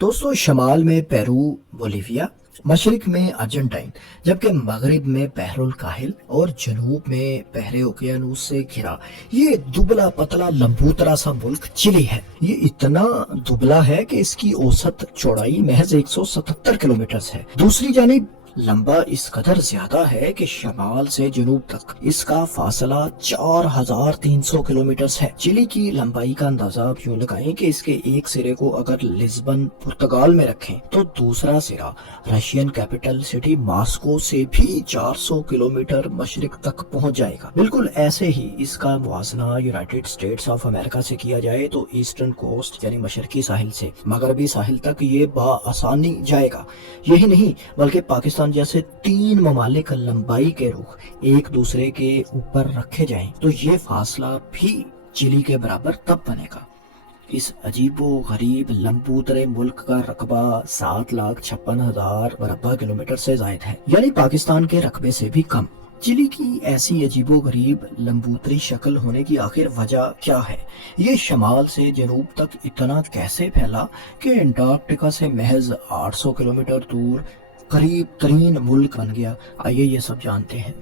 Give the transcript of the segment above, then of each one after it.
दोस्तों शमाल में Peru Bolivia, Mashrak में अर्जेंटाइन, जबकि मगरिब में बहरुल काहिल और जनूब में बहरे ओकियानूस से घिरा ये दुबला पतला लंबूतरा सा मुल्क चिली है। ये इतना दुबला है कि इसकी औसत चौड़ाई महज 177 किलोमीटर है। दूसरी जानिब लंबा इस कदर ज्यादा है कि शमाल से जनूब तक इसका फासला 4300 किलोमीटर है। चिली की लंबाई का अंदाजा आप यूं लगाएं कि इसके एक सिरे को अगर लिस्बन पुर्तगाल में रखें तो दूसरा सिरा रशियन कैपिटल सिटी मॉस्को से भी 400 किलोमीटर मशरिक तक पहुंच जाएगा। बिल्कुल ऐसे ही इसका मुवाजना यूनाइटेड स्टेट्स ऑफ अमेरिका से किया जाए तो ईस्टर्न कोस्ट यानी मशरकी साहिल से मगरबी साहिल तक ये बआसानी जाएगा। यही नहीं बल्कि पाकिस्तान जैसे 3 ममालिक लंबाई के रुख एक दूसरे के ऊपर रखे जाएं तो ये फासला भी चिली के बराबर तब बनेगा। इस अजीबो गरीब लंबूतरे मुल्क का रकबा 7,56,000 मुरब्बा किलोमीटर से जायद है, यानी पाकिस्तान के रकबे से भी कम। चिली की ऐसी अजीबो गरीब लंबूतरी शक्ल होने की आखिर वजह क्या है? ये शमाल से जनूब तक इतना कैसे फैला कि अंटार्कटिका से महज 800 किलोमीटर दूर करीब तरीन मुल्क बन गया? आइए ये सब जानते हैं।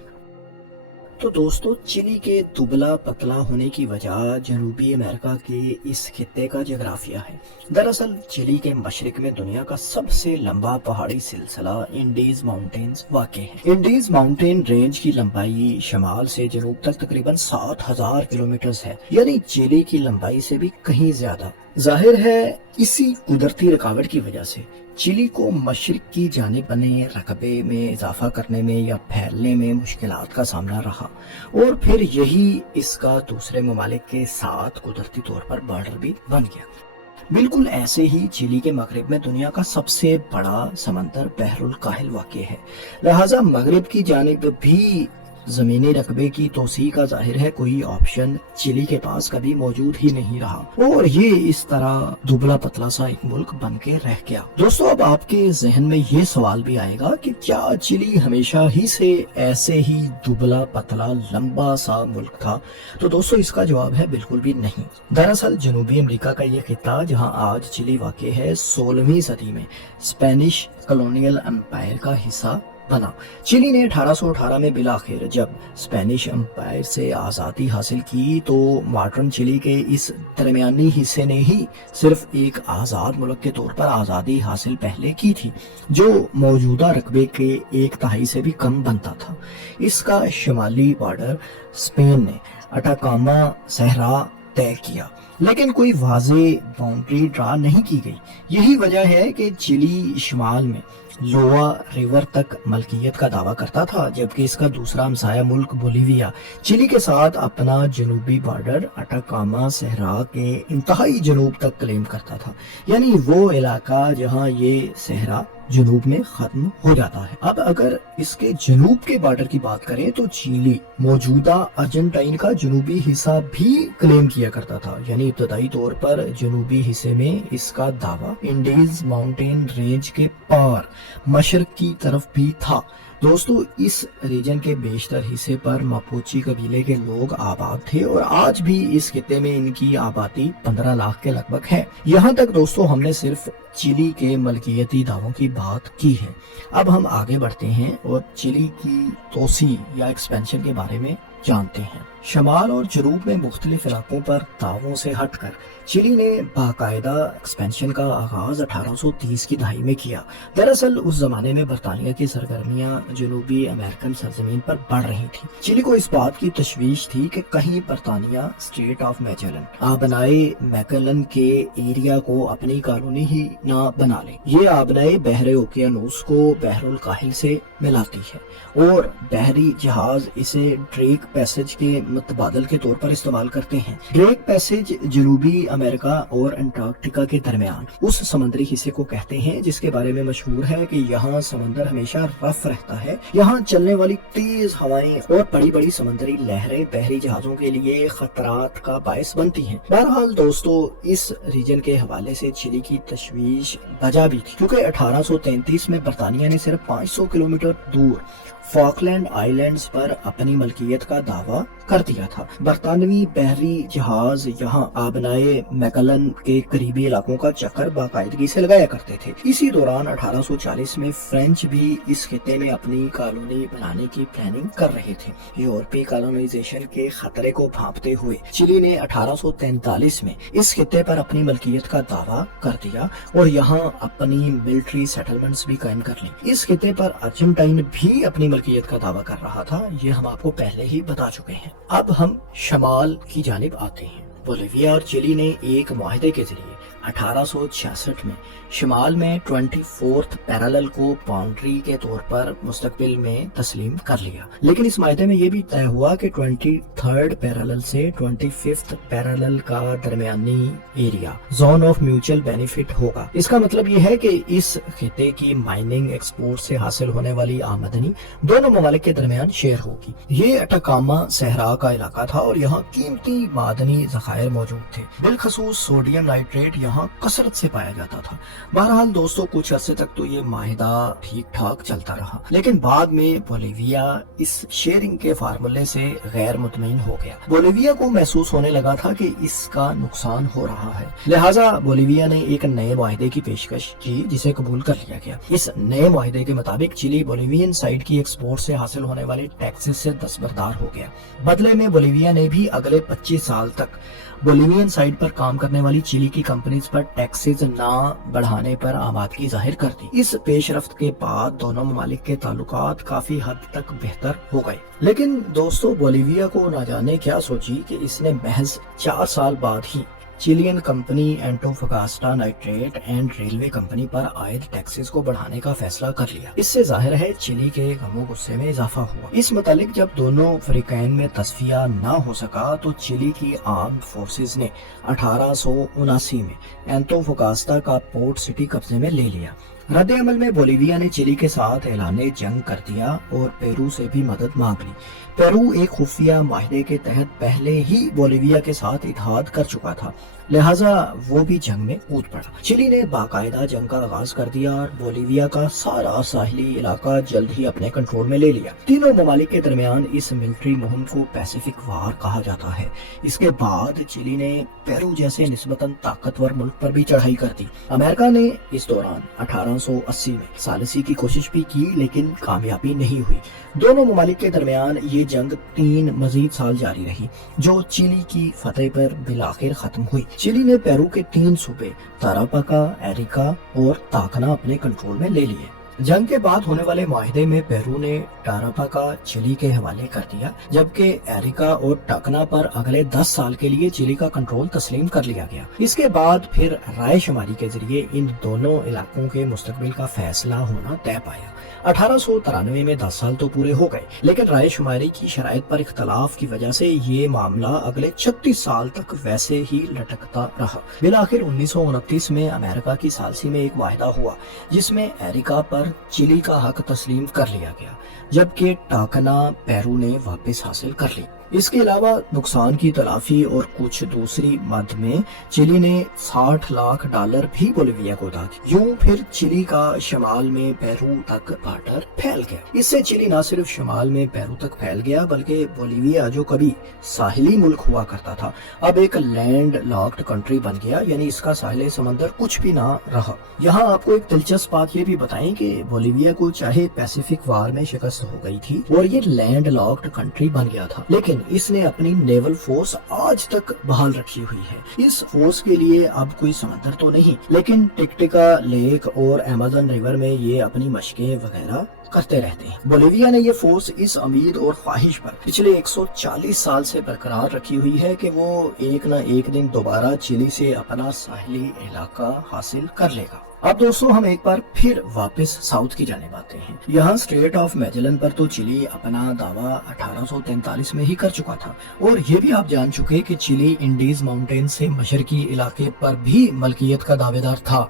तो दोस्तों चिली के दुबला पतला होने की वजह जनूबी अमेरिका के इस खित्ते का जोग्राफिया है। दरअसल चिली के मशरक में दुनिया का सबसे लंबा पहाड़ी सिलसिला इंडीज माउंटेन्स वाक़ है। इंडीज माउंटेन रेंज की लंबाई शमाल से जनूब तक तकरीबन 7000 किलोमीटर है, यानी चिली की लंबाई से भी कहीं ज्यादा। जाहिर है इसी कुदरती रुकावट की वजह से चिली को मशरक की जानिब बने रकबे में इजाफा करने में या फैलने में मुश्किलात का सामना रहा, और फिर यही इसका दूसरे ममालिक के साथ कुदरती तौर पर बॉर्डर भी बन गया। बिल्कुल ऐसे ही चिली के मगरिब में दुनिया का सबसे बड़ा समंदर बहरुल काहिल वाक़ है, लिहाजा मगरिब की जानिब भी जमीनी रकबे की तोसी का जाहिर है कोई ऑप्शन चिली के पास कभी मौजूद ही नहीं रहा और ये इस तरह दुबला पतला सा एक मुल्क बन के रह गया। दोस्तों अब आपके जहन में ये सवाल भी आएगा कि क्या चिली हमेशा ही से ऐसे ही दुबला पतला लंबा सा मुल्क था? तो दोस्तों इसका जवाब है बिल्कुल भी नहीं। दरअसल जनूबी अमेरिका का ये खिता जहाँ आज चिली वाक़ है 16वीं सदी में स्पेनिश कॉलोनियल एम्पायर का हिस्सा बना। चिली ने 1818 में बिलाखिर जब स्पेनिश एम्पायर से आज़ादी हासिल की तो मॉडर्न चिली के इस दरमियानी हिस्से ने ही सिर्फ एक आज़ाद मुल्क के तौर पर आज़ादी हासिल पहले की थी, जो मौजूदा रकबे के 1/3 से भी कम बनता था। इसका शुमाली बॉर्डर स्पेन ने अटाकामा सहरा तय किया, लेकिन कोई वाज़े बाउंड्री ड्रा नहीं की गई। यही वजह है कि चिली शुमाल में लोआ रिवर तक मलकियत का दावा करता था, जबकि इसका दूसरा हमसाया मुल्क बोलीविया चिली के साथ अपना जनूबी बॉर्डर अटाकामा सहरा के इंतहाई जनूब तक क्लेम करता था, यानी वो इलाका जहां ये सहरा जनूब में खत्म हो जाता है। अब अगर इसके जनूब के बॉर्डर की बात करें तो चिली मौजूदा अर्जेंटाइन का जनूबी हिस्सा भी क्लेम किया करता था, यानी इब्तदाई तौर पर जनूबी हिस्से में इसका दावा इंडीज माउंटेन रेंज के पार मशरक की तरफ भी था। दोस्तों इस रीजन के बेशतर हिस्से पर मापुची कबीले के लोग आबाद थे और आज भी इस खित्ते में इनकी आबादी 15 लाख के लगभग है। यहाँ तक दोस्तों हमने सिर्फ चिली के मलकियती दावों की बात की है। अब हम आगे बढ़ते हैं और चिली की तोसी या एक्सपेंशन के बारे में जानते हैं। शमाल और जनूब में मुख्तलिफ इलाकों पर दावों से हटकर चिली ने बाकायदा एक्सपेंशन का आगाज 1830 की दहाई में किया। दरअसल उस जमाने में बरतानिया की सरगर्मियां जनूबी अमेरिकन सरजमीन पर बढ़ रही थी। चिली को इस बात की तशवीश थी कि कहीं बरतानिया स्ट्रेट ऑफ मैजेलन आबनाए मैकलन के एरिया को अपनी कॉलोनी ही ना बना ले। ये आबनाए बहरे ओकियानूस को बहरुल काहिल से मिलाती है और बहरी जहाज इसे ड्रेक पैसेज के मुतबादल के तौर पर इस्तेमाल करते हैं। ड्रेक पैसेज जनूबी अमेरिका और अंटार्कटिका के दरमियान उस समुद्री हिस्से को कहते हैं जिसके बारे में मशहूर है कि यहाँ समंदर हमेशा रफ रहता है। यहाँ चलने वाली तेज हवाएं और बड़ी बड़ी समुद्री लहरें बहरी जहाजों के लिए खतरात का बायस बनती हैं। बहरहाल दोस्तों इस रीजन के हवाले से चिली की तशवीश वजह भी थी, क्योंकि 1833 में बरतानिया ने सिर्फ 500 किलोमीटर दूर फॉकलैंड आइलैंड्स पर अपनी मलकियत का दावा कर दिया था। बरतानवी बहरी जहाज यहाँ आबनाए मैकलन के करीबी इलाकों का चक्कर बाकायदगी से लगाया करते थे। इसी दौरान 1840 में फ्रेंच भी इस खिते में अपनी कॉलोनी बनाने की प्लानिंग कर रहे थे। यूरोपीय कॉलोनाइजेशन के खतरे को भांपते हुए चिली ने 1843 में इस खिते पर अपनी मलकियत का दावा कर दिया और यहाँ अपनी मिलिट्री सेटलमेंट्स भी कायम कर ली। इस खिते पर अर्जेंटाइन भी अपनी मलकियत का दावा कर रहा था, ये हम आपको पहले ही बता चुके हैं। अब हम शमाल की जानिब आते हैं। बोलिविया और चिली ने एक मुआहदे के जरिए 1866 में शिमाल में 24th पैरेलल को बाउंड्री के तौर पर मुस्तकबिल में तस्लीम कर लिया, लेकिन इस मायदे में यह भी तय हुआ कि 23rd पैरेलल से 25th पैरेलल का दरमियानी area zone of mutual benefit होगा। इसका मतलब यह है कि इस खिते की माइनिंग एक्सपोर्ट से हासिल होने वाली आमदनी दोनों ममालिक के दरमियान शेयर होगी। ये अटाकामा सहरा का इलाका था और यहाँ कीमती मादनी ज़खायर मौजूद थे, बिलखसूस सोडियम नाइट्रेट यहाँ कसरत से पाया जाता था। बहरहाल दोस्तों, कुछ अरसे तक तो ये माहिदा ठीक ठाक चलता रहा, लेकिन बाद में बोलिविया इस शेयरिंग के फार्मूले से गैर मुतमईन हो गया। बोलिविया को महसूस होने लगा था कि इसका नुकसान हो रहा है, लिहाजा बोलिविया ने एक नए मुआहदे की पेशकश की जिसे कबूल कर लिया गया। इस नए मुआहदे के मुताबिक चिली बोलिवियन साइड की एक्सपोर्ट से हासिल होने वाली टैक्सेस से दस्तबरदार हो गया। बदले में बोलिविया ने भी अगले 25 साल तक बोलिवियन साइड पर काम करने वाली चिली की कंपनीज पर टैक्सेस ना बढ़ाने पर आमादगी जाहिर कर दी। इस पेशरफ्त के बाद दोनों ममालिक के ताल्लुकात काफी हद तक बेहतर हो गए। लेकिन दोस्तों, बोलिविया को ना जाने क्या सोची कि इसने महज 4 साल बाद ही Chilean company Antofagasta nitrate and railway company पर आयद टैक्सेस को बढ़ाने का फैसला कर लिया। इससे जाहिर है चिली के गमो गुस्से में इजाफा हुआ। इस मुतालिक जब दोनों फरीकैन में तस्फिया न हो सका तो चिली की आर्म्ड फोर्सेस ने 1879 में एंटोफगास्टा का पोर्ट सिटी कब्जे में ले लिया। रद्द अमल में बोलिविया ने चिली के साथ ऐलाने जंग कर दिया और पेरू से भी मदद मांग ली। पेरू एक खुफिया माहिदे के तहत पहले ही बोलिविया के साथ इत्तेहाद कर चुका था, लिहाजा वो भी जंग में कूद पड़ा। चिली ने बाकायदा जंग का आगाज कर दिया और बोलिविया का सारा साहिली इलाका जल्द ही अपने कंट्रोल में ले लिया। तीनों ममालिक के दरमियान इस मिलिट्री मुहिम को पैसिफिक वार कहा जाता है। इसके बाद चिली ने पेरू जैसे निस्बतन ताकतवर मुल्क पर भी चढ़ाई कर दी। अमेरिका ने इस दौरान 1880 में सालिसी की कोशिश भी की, लेकिन कामयाबी नहीं हुई। दोनों ममालिक के दरमियान ये जंग 3 मजीद साल जारी रही, जो चिली की फतेह पर बिलाखिर खत्म हुई। चिली ने पेरू के 3 सूबे तारापाका, एरिका और ताकना अपने कंट्रोल में ले लिए। जंग के बाद होने वाले मुआहदे में पेरू ने तारापाका चिली के हवाले कर दिया, जबकि एरिका और टाकना पर अगले 10 साल के लिए चिली का कंट्रोल तस्लीम कर लिया गया। इसके बाद फिर राय शुमारी के जरिए इन दोनों इलाकों के मुस्तकबिल का फैसला होना तय पाया। 1893 में 10 साल तो पूरे हो गए, लेकिन राय शुमारी की शराइत पर इख्तलाफ की वजह से ये मामला अगले 36 साल तक वैसे ही लटकता रहा। बिलाखिर 1929 में अमेरिका की सालसी में एक वायदा हुआ जिसमें एरिका पर चिली का हक तस्लीम कर लिया गया, जबकि टाकना पेरू ने वापस हासिल कर ली। इसके अलावा नुकसान की तलाफी और कुछ दूसरी मद में चिली ने $60 लाख भी बोलिविया को अदा किए। यूं फिर चिली का शमाल में पेरू तक बार्डर फैल गया। इससे चिली न सिर्फ शमाल में पेरू तक फैल गया, बल्कि बोलिविया जो कभी साहिली मुल्क हुआ करता था, अब एक लैंड लॉक्ड कंट्री बन गया, यानी इसका साहिल समंदर कुछ भी ना रहा। यहाँ आपको एक दिलचस्प बात ये भी बताएं कि बोलिविया को चाहे पैसिफिक वार में शिकस्त हो गई थी और ये लैंड लॉक्ड कंट्री बन गया था, लेकिन इसने अपनी नेवल फोर्स आज तक बहाल रखी हुई है। इस फोर्स के लिए अब कोई समंदर तो नहीं, लेकिन टिकटिका लेक और अमेज़न रिवर में ये अपनी मशकें वगैरह करते रहते हैं। बोलिविया ने ये फोर्स इस उम्मीद और ख्वाहिश पर पिछले 140 साल से बरकरार रखी हुई है कि वो एक न एक दिन दोबारा चिली से अपना साहिली इलाका हासिल कर लेगा। अब दोस्तों, हम एक बार फिर वापस साउथ की जानिब आते हैं। यहाँ स्ट्रेट ऑफ मैजेलन पर तो चिली अपना दावा 1843 में ही कर चुका था, और ये भी आप जान चुके कि चिली इंडीज माउंटेन से मशरकी इलाके पर भी मलकियत का दावेदार था।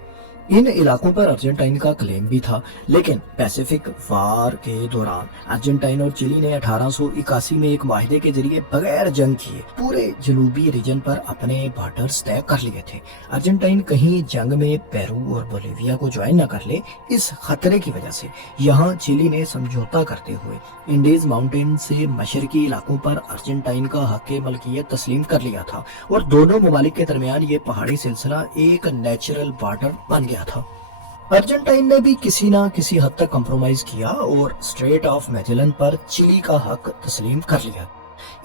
इन इलाकों पर अर्जेंटाइन का क्लेम भी था, लेकिन पैसिफिक वार के दौरान अर्जेंटाइन और चिली ने 1881 में एक माहिदे के जरिए बगैर जंग किए पूरे जनूबी रीजन पर अपने बॉर्डर्स तय कर लिए थे। अर्जेंटाइन कहीं जंग में पेरू और बोलिविया को ज्वाइन न कर ले, इस खतरे की वजह से यहाँ चिली ने समझौता करते हुए इंडीज माउंटेन से मशरकी इलाकों पर अर्जेंटाइन का हक मलकियत तस्लीम कर लिया था और दोनों ममालिक के दरमियान ये पहाड़ी सिलसिला एक नेचुरल बॉर्डर बन गया था। अर्जेंटाइन ने भी किसी न किसी हद तक कंप्रोमाइज किया और स्ट्रेट ऑफ मैजेलन पर चिली का हक तस्लीम कर लिया।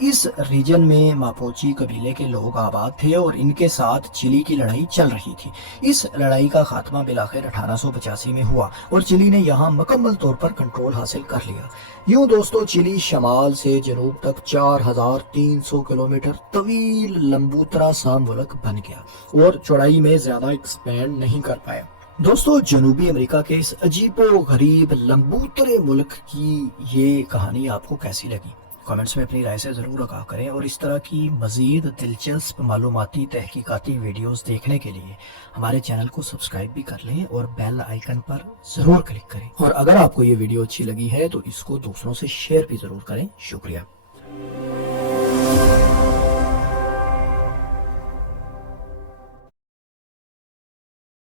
इस रीजन में मापोची कबीले के लोग आबाद थे और इनके साथ चिली की लड़ाई चल रही थी। इस लड़ाई का खात्मा बिलाखिर 1885 में हुआ और चिली ने यहाँ मुकम्मल तौर पर कंट्रोल हासिल कर लिया। यूं दोस्तों, चिली शमाल से जनूब तक 4300 किलोमीटर तवील लंबूतरा सा मुल्क बन गया और चौड़ाई में ज्यादा एक्सपैंड नहीं कर पाया। दोस्तों, जनूबी अमेरिका के इस अजीबो गरीब लंबूतरे मुल्क की ये कहानी आपको कैसी लगी? कमेंट्स में अपनी राय से ज़रूर आगाह करें और इस तरह की मज़ीद दिलचस्प मालूमाती तहकीकाती वीडियोस देखने के लिए हमारे चैनल को सब्सक्राइब भी कर लें और बेल आइकन पर ज़रूर क्लिक करें। और अगर आपको ये वीडियो अच्छी लगी है तो इसको दूसरों से शेयर भी ज़रूर करें। शुक्रिया।